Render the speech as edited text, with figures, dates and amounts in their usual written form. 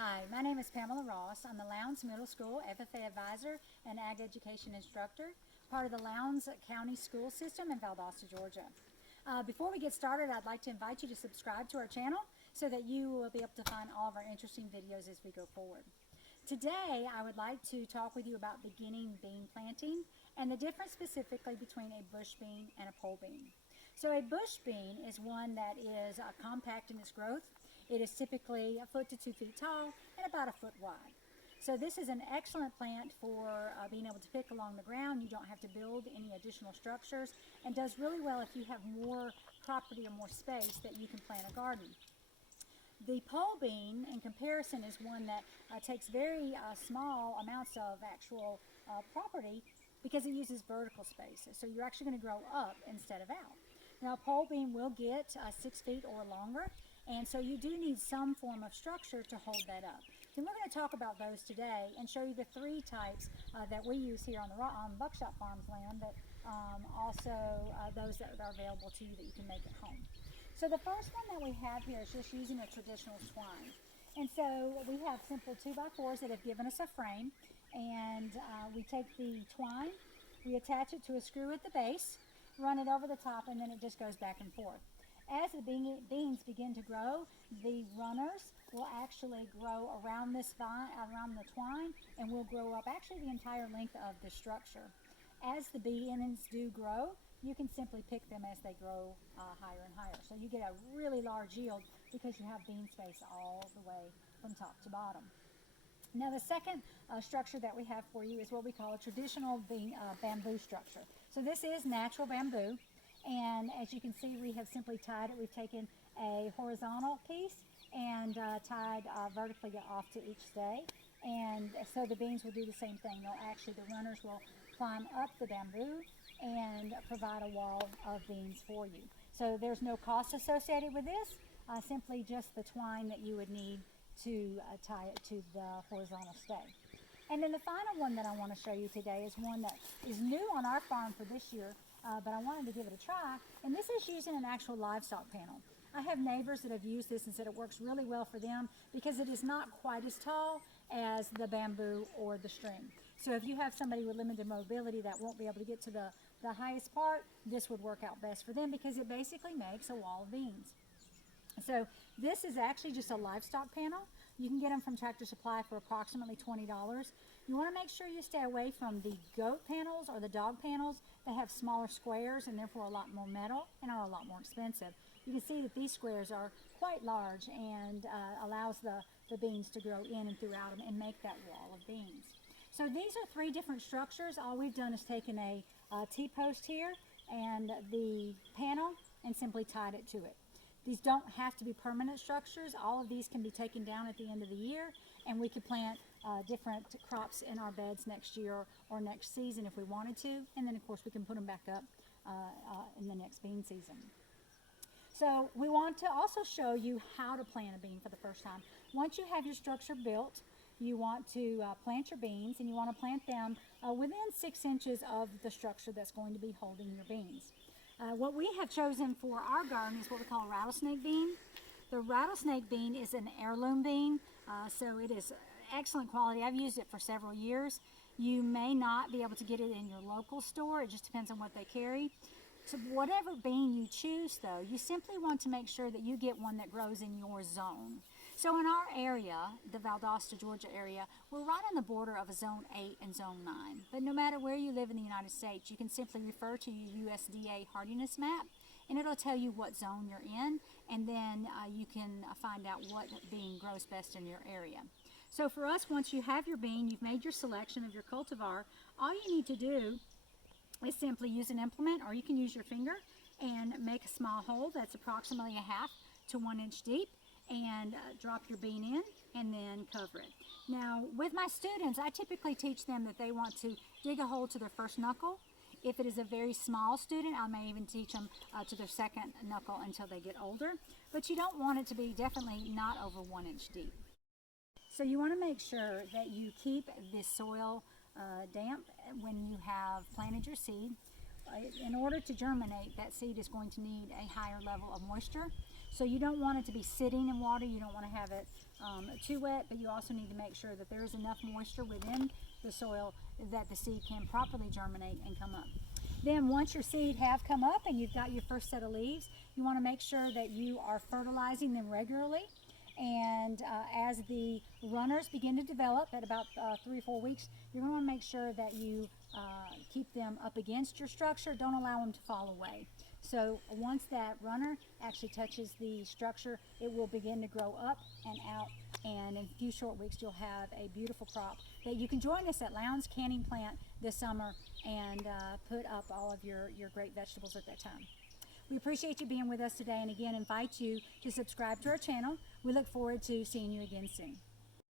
Hi, my name is Pamela Ross. I'm the Lowndes Middle School FFA Advisor and Ag Education Instructor, part of the Lowndes County School System in Valdosta, Georgia. Before we get started, I'd like to invite you to subscribe to our channel so that you will be able to find all of our interesting videos as we go forward. Today, I would like to talk with you about beginning bean planting and the difference specifically between a bush bean and a pole bean. So a bush bean is one that is compact in its growth. It is typically a foot to 2 feet tall and about a foot wide. So this is an excellent plant for being able to pick along the ground. You don't have to build any additional structures, and does really well if you have more property or more space that you can plant a garden. The pole bean, in comparison, is one that takes very small amounts of actual property because it uses vertical spaces. So you're actually going to grow up instead of out. Now, a pole bean will get 6 feet or longer, and so you do need some form of structure to hold that up. And we're going to talk about those today and show you the three types that we use here on Buckshot Farms land, but also those that are available to you that you can make at home. So the first one that we have here is just using a traditional twine. And so we have simple 2x4s that have given us a frame, and we take the twine, we attach it to a screw at the base, run it over the top, and then it just goes back and forth. As the beans begin to grow, the runners will actually grow around this vine, around the twine, and will grow up actually the entire length of the structure. As the beans do grow, you can simply pick them as they grow higher and higher. So you get a really large yield because you have bean space all the way from top to bottom. Now the second structure that we have for you is what we call a traditional bamboo structure. So this is natural bamboo, and as you can see, we have simply tied it. We've taken a horizontal piece and tied vertically off to each stay, and so the beans will do the same thing. The runners will climb up the bamboo and provide a wall of beans for you. So there's no cost associated with this, simply just the twine that you would need to tie it to the horizontal stay. And then the final one that I want to show you today is one that is new on our farm for this year, but I wanted to give it a try, and this is using an actual livestock panel. I have neighbors that have used this and said it works really well for them because it is not quite as tall as the bamboo or the string. So if you have somebody with limited mobility that won't be able to get to the highest part, this would work out best for them because it basically makes a wall of beans. So this is actually just a livestock panel. You can get them from Tractor Supply for approximately $20. You want to make sure you stay away from the goat panels or the dog panels that have smaller squares and therefore a lot more metal and are a lot more expensive. You can see that these squares are quite large and allows the beans to grow in and throughout them and make that wall of beans. So these are three different structures. All we've done is taken a T-post here and the panel and simply tied it to it. These don't have to be permanent structures. All of these can be taken down at the end of the year, and we could plant different crops in our beds next year or next season if we wanted to, and then of course we can put them back up in the next bean season. So we want to also show you how to plant a bean for the first time. Once you have your structure built, you want to plant your beans, and you want to plant them within 6 inches of the structure that's going to be holding your beans. What we have chosen for our garden is what we call a rattlesnake bean. The rattlesnake bean is an heirloom bean, so it is excellent quality. I've used it for several years. You may not be able to get it in your local store. It just depends on what they carry. So whatever bean you choose, though, you simply want to make sure that you get one that grows in your zone. So in our area, the Valdosta, Georgia area, we're right on the border of a Zone 8 and Zone 9. But no matter where you live in the United States, you can simply refer to your USDA hardiness map, and it'll tell you what zone you're in, and then you can find out what bean grows best in your area. So for us, once you have your bean, you've made your selection of your cultivar, all you need to do is simply use an implement, or you can use your finger and make a small hole that's approximately a half to 1 inch deep, and drop your bean in and then cover it. Now with my students, I typically teach them that they want to dig a hole to their first knuckle. If it is a very small student, I may even teach them to their second knuckle until they get older, but you don't want it to be definitely not over 1 inch deep. So you want to make sure that you keep the soil damp when you have planted your seed. In order to germinate, that seed is going to need a higher level of moisture. So you don't want it to be sitting in water. You don't want to have it too wet, but you also need to make sure that there is enough moisture within the soil that the seed can properly germinate and come up. Then once your seed have come up and you've got your first set of leaves, you want to make sure that you are fertilizing them regularly. And as the runners begin to develop at about 3 or 4 weeks, you're going to want to make sure that you keep them up against your structure. Don't allow them to fall away. So once that runner actually touches the structure, it will begin to grow up and out, and in a few short weeks you'll have a beautiful crop that you can join us at Lowndes Canning Plant this summer and put up all of your great vegetables at that time. We appreciate you being with us today, and again invite you to subscribe to our channel. We look forward to seeing you again soon.